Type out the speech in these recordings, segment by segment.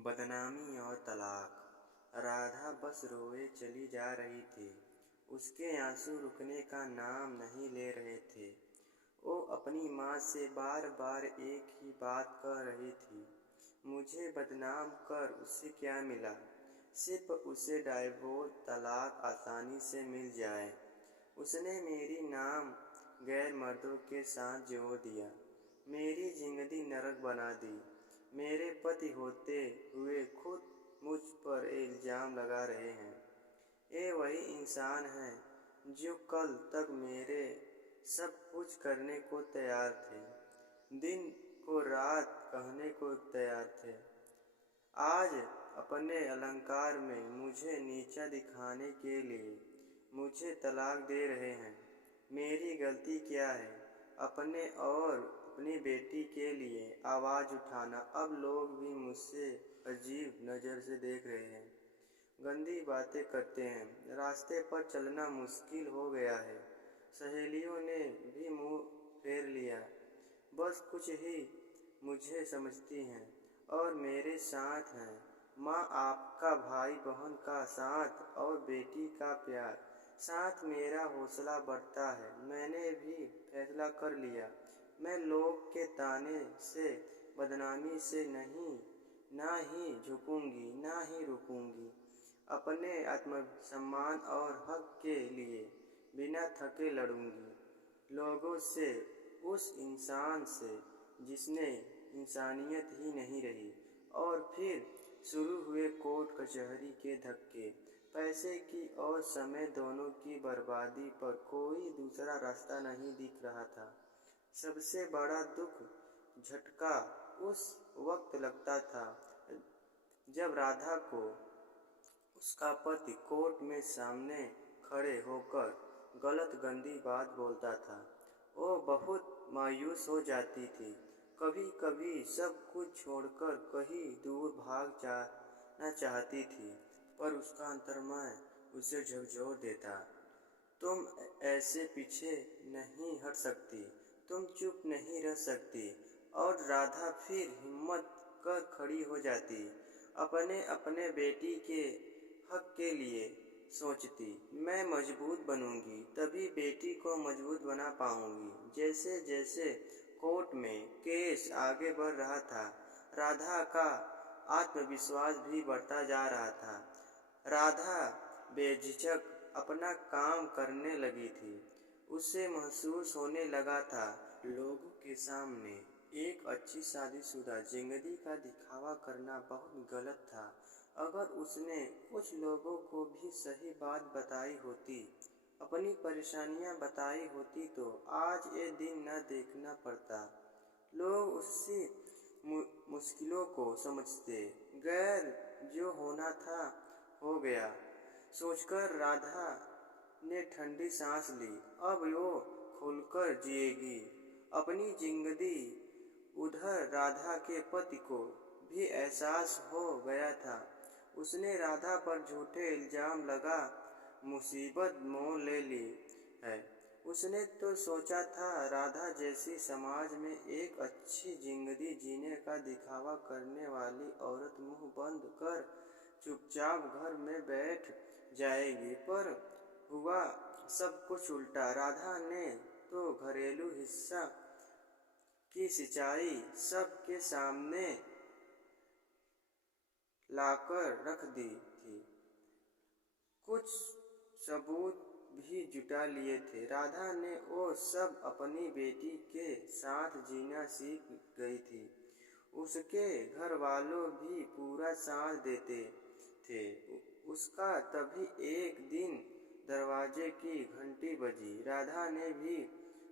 बदनामी और तलाक। राधा बस रोए चली जा रही थी। उसके आंसू रुकने का नाम नहीं ले रहे थे। वो अपनी माँ से बार बार एक ही बात कह रही थी, मुझे बदनाम कर उससे क्या मिला, सिर्फ उसे डाइवोर्स तलाक आसानी से मिल जाए। उसने मेरी नाम गैर मर्दों के साथ जोड़ दिया, मेरी जिंदगी नरक बना दी। मेरे पति होते हुए खुद मुझ पर इल्ज़ाम लगा रहे हैं। ये वही इंसान हैं जो कल तक मेरे सब कुछ करने को तैयार थे, दिन को रात कहने को तैयार थे। आज अपने अलंकार में मुझे नीचा दिखाने के लिए मुझे तलाक दे रहे हैं। मेरी गलती क्या है? अपने और अपनी बेटी के लिए आवाज़ उठाना। अब लोग भी मुझसे अजीब नज़र से देख रहे हैं, गंदी बातें करते हैं। रास्ते पर चलना मुश्किल हो गया है। सहेलियों ने भी मुंह फेर लिया। बस कुछ ही मुझे समझती हैं और मेरे साथ हैं। माँ, आपका भाई बहन का साथ और बेटी का प्यार साथ मेरा हौसला बढ़ता है। मैंने भी फैसला कर लिया, मैं लोग के ताने से, बदनामी से ना ही झुकूंगी, ना ही रुकूंगी। अपने आत्मसम्मान और हक के लिए बिना थके लड़ूंगी। लोगों से, उस इंसान से जिसने इंसानियत ही नहीं रही। और फिर शुरू हुए कोर्ट कचहरी के धक्के, पैसे की और समय दोनों की बर्बादी पर कोई दूसरा रास्ता नहीं दिख रहा था। सबसे बड़ा दुख झटका उस वक्त लगता था जब राधा को उसका पति कोर्ट में सामने खड़े होकर गलत गंदी बात बोलता था। वो बहुत मायूस हो जाती थी। कभी कभी सब कुछ छोड़कर कहीं दूर भाग जाना चाहती थी, पर उसका अंतर्मन उसे झकझोर देता। तुम ऐसे पीछे नहीं हट सकती, तुम चुप नहीं रह सकती। और राधा फिर हिम्मत कर खड़ी हो जाती, अपने बेटी के हक के लिए सोचती। मैं मजबूत बनूंगी, तभी बेटी को मजबूत बना पाऊंगी। जैसे जैसे कोर्ट में केस आगे बढ़ रहा था, राधा का आत्मविश्वास भी बढ़ता जा रहा था। राधा बेझिझक अपना काम करने लगी थी। उसे महसूस होने लगा था लोगों के सामने एक अच्छी शादीशुदा जिंदगी का दिखावा करना बहुत गलत था। अगर उसने कुछ लोगों को भी सही बात बताई होती, अपनी परेशानियां बताई होती, तो आज ये दिन न देखना पड़ता। लोग उससे मुश्किलों को समझते। गैर जो होना था हो गया सोचकर राधा ने ठंडी सांस ली। अब वो खुलकर जिएगी अपनी जिंदगी। उधर राधा के पति को भी एहसास हो गया था, उसने राधा पर झूठे इल्जाम लगा मुसीबत मोल ले ली है। उसने तो सोचा था राधा जैसी समाज में एक अच्छी जिंदगी जीने का दिखावा करने वाली औरत मुंह बंद कर चुपचाप घर में बैठ जाएगी, पर हुआ सब कुछ उल्टा। राधा ने तो घरेलू हिस्सा की सच्चाई सबके सामने लाकर रख दी थी। कुछ सबूत भी जुटा लिए थे। राधा ने वो सब अपनी बेटी के साथ जीना सीख गई थी। उसके घर वालों भी पूरा साथ देते थे उसका। तभी एक दिन दरवाजे की घंटी बजी। राधा ने भी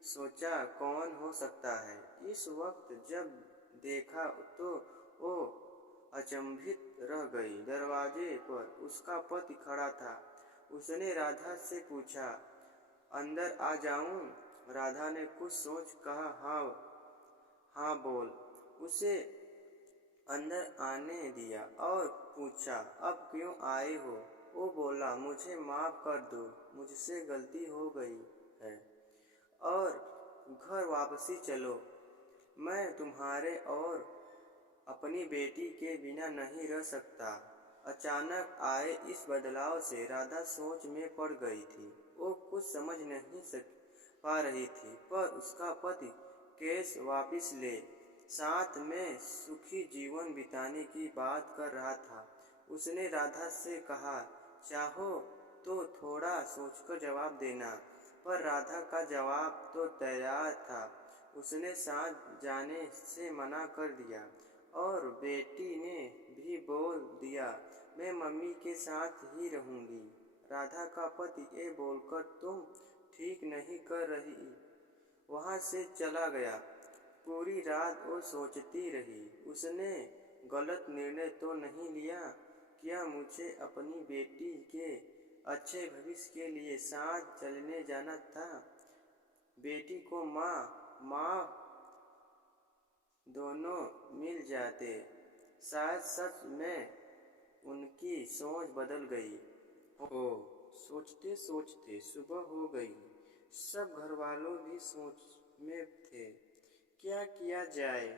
सोचा कौन हो सकता है। इस वक्त जब देखा तो वो अचंभित रह गई। दरवाजे पर उसका पति खड़ा था। उसने राधा से पूछा, अंदर आ जाऊं? राधा ने कुछ सोच कहा, हाँ हाँ बोल। उसे अंदर आने दिया और पूछा, अब क्यों आए हो? वो बोला, मुझे माफ कर दो, मुझसे गलती हो गई है और घर वापसी चलो। मैं तुम्हारे और अपनी बेटी के बिना नहीं रह सकता। अचानक आए इस बदलाव से राधा सोच में पड़ गई थी। वो कुछ समझ नहीं पा रही थी, पर उसका पति केस वापिस ले साथ में सुखी जीवन बिताने की बात कर रहा था। उसने राधा से कहा, चाहो तो थोड़ा सोचकर जवाब देना। पर राधा का जवाब तो तैयार था। उसने साथ जाने से मना कर दिया और बेटी ने भी बोल दिया, मैं मम्मी के साथ ही रहूंगी। राधा का पति ये बोलकर तुम ठीक नहीं कर रही वहां से चला गया। पूरी रात वो सोचती रही, उसने गलत निर्णय तो नहीं लिया? क्या मुझे अपनी बेटी के अच्छे भविष्य के लिए साथ चलने जाना था? बेटी को माँ दोनों मिल जाते। शायद सच में उनकी सोच बदल गई हो। सोचते सोचते सुबह हो गई। सब घरवालों भी सोच में थे, क्या किया जाए?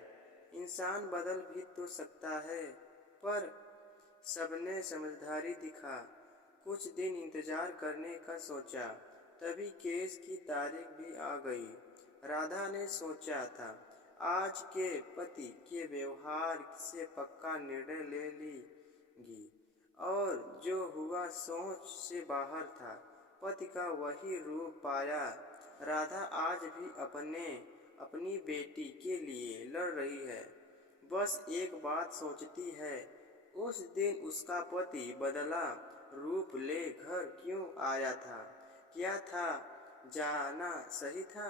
इंसान बदल भी तो सकता है। पर सबने समझदारी दिखा। कुछ दिन इंतजार करने का सोचा। तभी केस की तारीख भी आ गई। राधा ने सोचा था, आज के पति के व्यवहार से पक्का निर्णय ले लेगी, और जो हुआ सोच से बाहर था। पति का वही रूप पाया। राधा आज भी अपनी बेटी के लिए लड़ रही है। बस एक बात सोचती है, उस दिन उसका पति बदला रूप ले घर क्यों आया था? क्या था जाना सही था,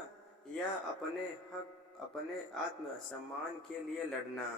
या अपने हक, अपने आत्म सम्मान के लिए लड़ना?